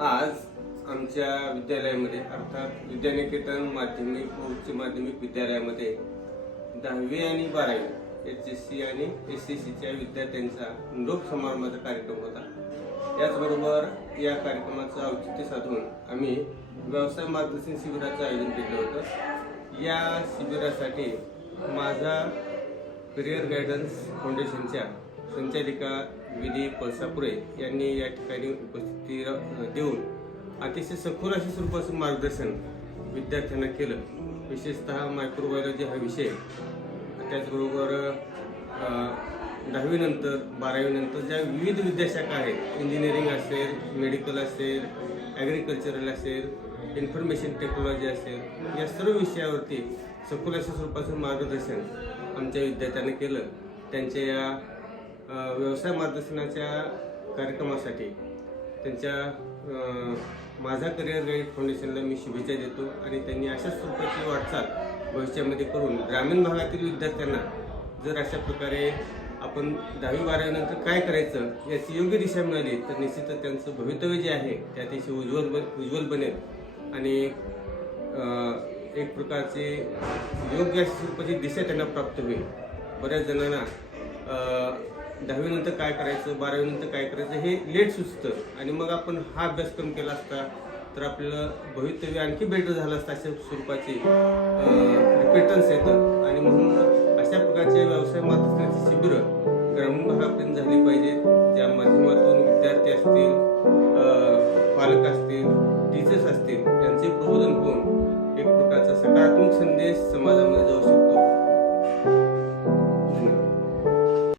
आज आमच्या विद्यालयामध्ये अर्थात विद्यानिकेतन माध्यमिक व उच्च माध्यमिक विद्यालयामध्ये 10वी आणि 12वी HSC आणि SCCच्या विद्यार्थ्यांचा निरोप समारंभाचा कार्यक्रम होता। याचबरोबर या कार्यक्रमाचं औचित्य साधून आम्ही व्यवसाय मार्गदर्शन शिबिराचं आयोजन केलं होतं। या शिबिरासाठी माझा करिअर गायडन्स फाउंडेशनच्या संचालिका विधी पळसापुरे यांनी या ठिकाणी उपस्थिती देऊन अतिशय सखोल अशा स्वरूपाचं मार्गदर्शन विद्यार्थ्यांना केलं। विशेषतः मायक्रोबायोलॉजी हा विषय, त्याचबरोबर 10वी नंतर 12वी नंतर ज्या विविध विद्याशाखा आहेत, इंजिनिअरिंग असेल, मेडिकल असेल, ॲग्रिकल्चरल असेल, इन्फॉर्मेशन टेक्नॉलॉजी असेल, या सर्व विषयावरती सखोल अशा स्वरूपाचं मार्गदर्शन आमच्या विद्यार्थ्यांनी केलं। त्यांच्या या व्यवसाय मार्गदर्शनाच्या कार्यक्रमासाठी त्यांच्या माझा करिअर गाईड फाउंडेशनला मी शुभेच्छा देतो आणि त्यांनी अशाच स्वरूपाची वाटचाल भविष्यामध्ये करून ग्रामीण भागातील विद्यार्थ्यांना जर अशा प्रकारे आपण 10वी 12वी नंतर काय करायचं याची योग्य दिशा मिळाली तर निश्चितच त्यांचं भवितव्य जे आहे ते अतिशय उज्ज्वल बनेल आणि एक प्रकारचे योग्य अशा स्वरूपाची दिशा त्यांना प्राप्त होईल। बऱ्याच जणांना 10वी नंतर काय करायचं, 12वी नंतर काय करायचं हे लेट सुचतं आणि मग आपण हा अभ्यासक्रम केला असता तर आपल्याला भवितव्य आणखी बेटर झालं असतं अशा स्वरूपाचे रिपेटन्स येतं आणि म्हणून अशा प्रकारचे व्यवसाय मार्गदर्शनाची शिबिरं ग्रामीण भागापर्यंत झाली पाहिजेत, ज्या माध्यमातून विद्यार्थी असतील, पालक असतील, टीचर्स असतील यांचे प्रबोधन होऊन एक प्रकारचा सकारात्मक संदेश समाजामध्ये